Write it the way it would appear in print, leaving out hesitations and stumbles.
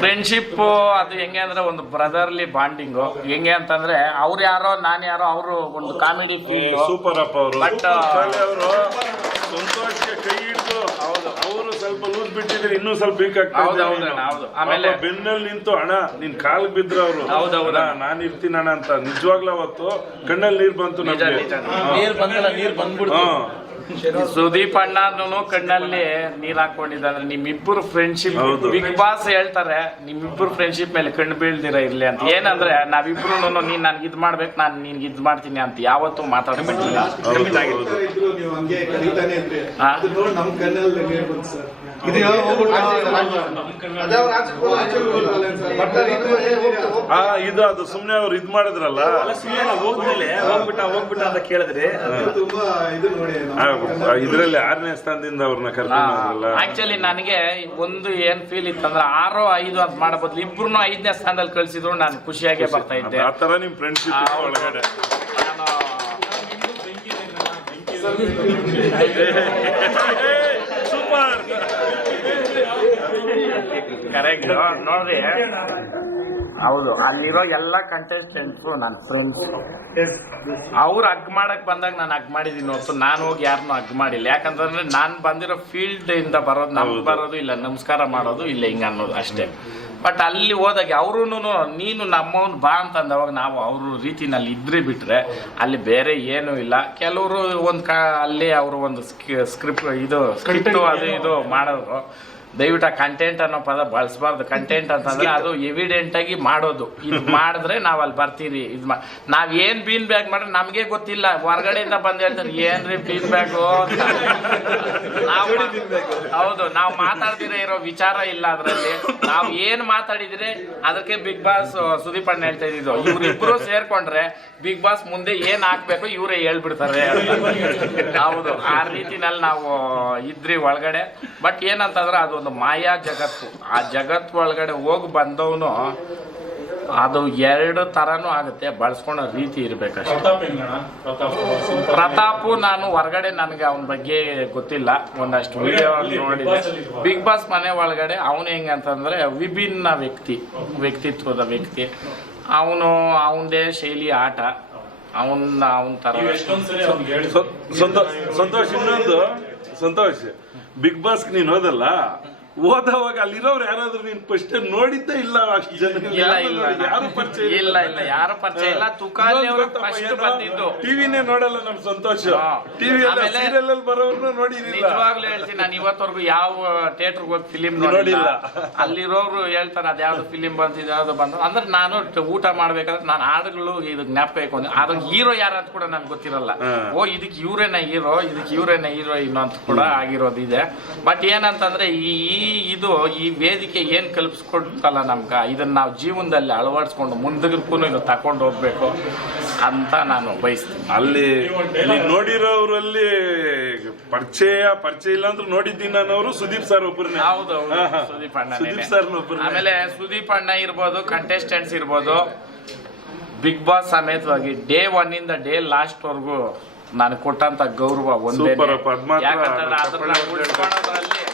Friendship ಅದು ಹೆಂಗೆ ಅಂದ್ರೆ ಒಂದು ಬ್ರದರ್ಲಿ ಬಾಂಡಿಂಗು. ಹೆಂಗೆ ಅಂತಂದ್ರೆ ಅವ್ರು ಯಾರೋ ನಾನು ಯಾರೋ, ಅವರು ಒಂದು ಕಾಮಿಡಿ ಫೀಲ್ ಸೂಪರ್ ಅಪ್ಪ ಅವರು. ಬಟ್ ಅವರು ಸಂತೋಷಕ್ಕೆ ಕೈ ಹಿಡಿದು ಅವರು ಸ್ವಲ್ಪ ಲೂಸ್ ಬಿಟ್ಟಿದ್ರೆ ಇನ್ನೂ ಸ್ವಲ್ಪ ವೀಕ್ ಆಗ್ತದೆ. ಆಮೇಲೆ ಬೆನ್ನಲ್ಲಿ ನಿಂತು ಅಣ್ಣ ನಿನ್ ಕಾಲ್ ಬಿದ್ರ ಅವರು ನಾನು ಇರ್ತೀನಿ ಅಣ್ಣ ಅಂತ ನಿಜವಾಗ್ಲೂ ಅವತ್ತು ಕಣ್ಣಲ್ಲಿ ನೀರ್ ಬಂತು. ನೀರ್ ಬಂದ್ಬಿಡ್ತು. ಸುದೀಪ್ ಅಣ್ಣನು ಕಣ್ಣಲ್ಲಿ ನೀರ್ ಹಾಕೊಂಡಿದ್ದಂದ್ರೆ ನಿಮ್ಮಿಬ್ಬರು ಫ್ರೆಂಡ್ಶಿಪ್, ಬಿಗ್ ಬಾಸ್ ಹೇಳ್ತಾರೆ ನಿಮ್ಮಿಬ್ಬರು ಫ್ರೆಂಡ್ಶಿಪ್ ಮೇಲೆ ಕಣ್ಣು ಬೀಳ್ದಿರ ಇರ್ಲಿ ಅಂತ. ಏನಂದ್ರೆ ನಾವಿಬ್ರು ನೀನ್ ನನ್ಗೆ ಇದ್ ಮಾಡ್ಬೇಕು, ನಾನು ನಿನ್ಗೆ ಇದ್ ಮಾಡ್ತೀನಿ ಅಂತ ಯಾವತ್ತೂ ಮಾತಾಡ್ಬೇಕಿಲ್ಲ. ಇದು ಅದು ಸುಮ್ನೆ ಅವ್ರು ಇದ್ ಮಾಡಿದ್ರಲ್ಲ, ಹೋಗ್ಬಿಟ್ಟ ಅಂತ ಕೇಳಿದ್ರಿ. ಇದ್ರಲ್ಲಿ 6ನೇ ಸ್ಥಾನದಿಂದ ಅವ್ರನ್ನ ಕರ್ಕೊಂಡ್ರಲ್ಲ. ಆಕ್ಚುಲಿ ನನಗೆ ಒಂದು ಏನ್ ಫೀಲ್ ಇತ್ತಂದ್ರೆ 6, 5 ಅಂತ ಮಾಡೋ ಬದಲು ಇಬ್ರು 5ನೇ ಸ್ಥಾನದಲ್ಲಿ ಕಳ್ಸಿದ್ರು ನಾನು ಖುಷಿಯಾಗೆ ಬರ್ತಾ ಇದ್ದೆ. ಆ ತರ ನಿಮ್ ಫ್ರೆಂಡ್ಶಿಪ್ ಒಳಗಡೆ ಸೂಪರ್ ಕರೆಕ್ಟ್ ನೋಡ್ರಿ. ಹೌದು, ಅಲ್ಲಿರೋ ಎಲ್ಲ ಕಂಟೆಸ್ಟೆಂಟ್ಸು ನನ್ನ ಫ್ರೆಂಡ್ಸ್. ಅವ್ರು ಹಗ್ ಮಾಡಕ್ ಬಂದಾಗ ನಾನು ಹಗ್ ಮಾಡಿದೀನಿ ಹೊತ್ತು ನಾನು ಹೋಗಿ ಯಾರನ್ನೂ ಹಗ್ ಮಾಡಿಲ್ಲ. ಯಾಕಂತಂದ್ರೆ ನಾನು ಬಂದಿರೋ ಫೀಲ್ಡ್ ಇಂದ ಬರೋದು, ನಮ್ಗೆ ಬರೋದು ಇಲ್ಲ ನಮಸ್ಕಾರ ಮಾಡೋದು ಇಲ್ಲ ಹಿಂಗ ಅನ್ನೋದು ಅಷ್ಟೇ. ಬಟ್ ಅಲ್ಲಿ ಹೋದಾಗ ಅವ್ರೂ ನೀನು ನಮ್ಮವನ್ ಬಾ ಅಂತಂದವಾಗ ನಾವು ಅವ್ರ ರೀತಿನಲ್ಲಿ ಇದ್ರೆ ಬಿಟ್ರೆ ಅಲ್ಲಿ ಬೇರೆ ಏನೂ ಇಲ್ಲ. ಕೆಲವರು ಅಲ್ಲಿ ಅವರು ಒಂದು ಸ್ಕ್ರಿಪ್ಟ್ ಇದು ಸ್ಕ್ರಿಪ್ಟು ಅದು ಇದು ಮಾಡೋರು. ದಯವಿಟ್ಟು ಆ ಕಂಟೆಂಟ್ ಅನ್ನೋ ಪದ ಬಳಸಬಾರ್ದು. ಕಂಟೆಂಟ್ ಅಂತಂದ್ರೆ ಅದು ಎವಿಡೆಂಟ್ ಆಗಿ ಮಾಡೋದು. ಇದು ಮಾಡಿದ್ರೆ ನಾವು ಅಲ್ಲಿ ಬರ್ತೀರಿ. ನಾವ್ ಏನ್ ಬೀನ್ ಬ್ಯಾಗ್ ಮಾಡ್ರೆ ನಮ್ಗೆ ಗೊತ್ತಿಲ್ಲ. ಹೊರಗಡೆಯಿಂದ ಬಂದು ಹೇಳ್ತಾರೆ ಏನ್ರಿ ಬೀನ್ ಬ್ಯಾಗು ಅಂತ. ಹೌದು, ನಾವು ಮಾತಾಡ್ದಿರ ಇರೋ ವಿಚಾರ ಇಲ್ಲ ಅದ್ರಲ್ಲಿ. ನಾವು ಏನ್ ಮಾತಾಡಿದ್ರೆ ಅದಕ್ಕೆ ಬಿಗ್ ಬಾಸ್ ಸುದೀಪ್ ಅಣ್ಣ ಹೇಳ್ತಾ ಇದ್ದಿದ್ದು, ಇವ್ರಿಬ್ರು ಸೇರ್ಕೊಂಡ್ರೆ ಬಿಗ್ ಬಾಸ್ ಮುಂದೆ ಏನ್ ಹಾಕ್ಬೇಕು ಇವರೇ ಹೇಳ್ಬಿಡ್ತಾರೆ. ಹೌದು, ಆ ರೀತಿನಲ್ಲಿ ನಾವು ಇದ್ರಿ ಒಳಗಡೆ. ಬಟ್ ಏನಂತಂದ್ರೆ ಅದು ಒಂದು ಮಾಯಾ ಜಗತ್ತು. ಆ ಜಗತ್ತು ಒಳಗಡೆ ಹೋಗಿ ಬಂದವನು ಅದು 2 ತರನೂ ಆಗುತ್ತೆ. ಬಳಸ್ಕೊಳ್ಳೋ ರೀತಿ ಇರ್ಬೇಕಷ್ಟೇ. ಪ್ರತಾಪು ನಾನು ಹೊರಗಡೆ ನನಗೆ ಅವನ ಬಗ್ಗೆ ಗೊತ್ತಿಲ್ಲ, ಒಂದಷ್ಟು ವಿಡಿಯೋ ನೋಡಿದೆ. ಬಿಗ್ ಬಾಸ್ ಮನೆ ಒಳಗಡೆ ಅವನು ಹೆಂಗೆ ಅಂತಂದ್ರೆ ವಿಭಿನ್ನ ವ್ಯಕ್ತಿತ್ವದ ವ್ಯಕ್ತಿ. ಅವನದೇ ಶೈಲಿ ಆಟ, ಅವನ ತರ. ಸಂತೋಷ್, ಇನ್ನೊಂದು ಸಂತೋಷ್, ಬಿಗ್ ಬಾಸ್ ನೀನ್ ಹೋದಲ್ಲ, ಹೋದವಾಗ ಅಲ್ಲಿರೋರು ಯಾರಾದ್ರೂ ನೀನ್ ಫಸ್ಟ್ ನೋಡಿದ್ದೇ ಇಲ್ಲ? ಅಷ್ಟು ಜನ ಯಾರು ಪರಿಚಯ ಇಲ್ಲ, ಯಾರು ಪರಿಚಯ ಇಲ್ಲ. ತುಕಾಲಿ ಅವರು ಫಸ್ಟ್ ಬಂದಿದ್ದು. ಟಿವಿನೇ ನೋಡಲ್ಲ ನಮ್ ಸಂತೋಷ. ಟಿವಿ ಸೀರಿಯಲ್ ಅಲ್ಲಿ ಬರೋರ್ನು ನೋಡಿದಿಲ್ಲ. ನಿಜವಾಗ್ಲೂ ಹೇಳ್ತೀನಿ, ನಾನು ಇವತ್ತವರೆಗೂ ಯಾವ ಥಿಯೇಟರ್ಗೆ ಹೋಗಿ ಫಿಲಿಂ ನೋಡಿಲ್ಲ. ಅಲ್ಲಿರೋರು ಹೇಳ್ತಾರೆ ಅದ್ಯಾವ್ದು ಫಿಲಿಂ ಬಂತಿದೆ ಯಾವ್ದು ಬಂದು ಅಂದ್ರೆ ನಾನು ಊಟ ಮಾಡ್ಬೇಕಾದ್ರೆ ನಾನು ಹಾಡುಗಳು ಇದು ಜ್ಞಾಪಕ ಇಟ್ಕೊಂಡೆ. ಅದ್ರ ಹೀರೋ ಯಾರಂತ ಕೂಡ ನನ್ಗೆ ಗೊತ್ತಿರಲ್ಲ. ಇದಕ್ಕೆ ಇವ್ರೇನ ಹೀರೋ, ಇದಕ್ಕೆ ಇವ್ರೇನ ಹೀರೋಯಿನ್ ಅಂತ ಕೂಡ ಆಗಿರೋದು ಇದೆ. ಬಟ್ ಏನಂತಂದ್ರೆ ಈ ವೇದಿಕೆ ಏನ್ ಕಲ್ಪಿಸ್ಕೊಡ್ತಲ್ಲ ನಮ್ಗ, ಇದನ್ನ ನಾವು ಜೀವನದಲ್ಲಿ ಅಳವಡಿಸ್ಕೊಂಡು ಮುಂದಕ್ಕೂ ಇದು ತಕೊಂಡು ಹೋಗ್ಬೇಕು ಅಂತ ನಾನು ಬಯಸ್ತೀನಿ. ಅಲ್ಲಿ ನೋಡಿರೋರಲ್ಲಿ ಪರಿಚಯ ಇಲ್ಲ ಅಂದ್ರೆ ನೋಡಿದ್ದೀನಿ ನಾನು ಸುದೀಪ್ ಸರ್ ಒಬ್ಬರನ್ನೇ. ಹೌದು, ಸುದೀಪ್ ಅಣ್ಣ. ಆಮೇಲೆ ಸುದೀಪ್ ಅಣ್ಣ ಇರ್ಬೋದು, ಕಂಟೆಸ್ಟೆಂಟ್ಸ್ ಇರ್ಬೋದು, ಬಿಗ್ ಬಾಸ್ ಸಮೇತವಾಗಿ ಡೇ 1 ಇಂದ ಡೇ ಲಾಸ್ಟ್ ವರ್ಗೂ ನಾನು ಕೊಟ್ಟಂತ ಗೌರವ ಒಂದೇ. ಯಾಕಂತಂದ್ರೆ ಅದನ್ನ ಉಳಿಸ್ಕೊಳ್ಳೋದ್ರಲ್ಲಿ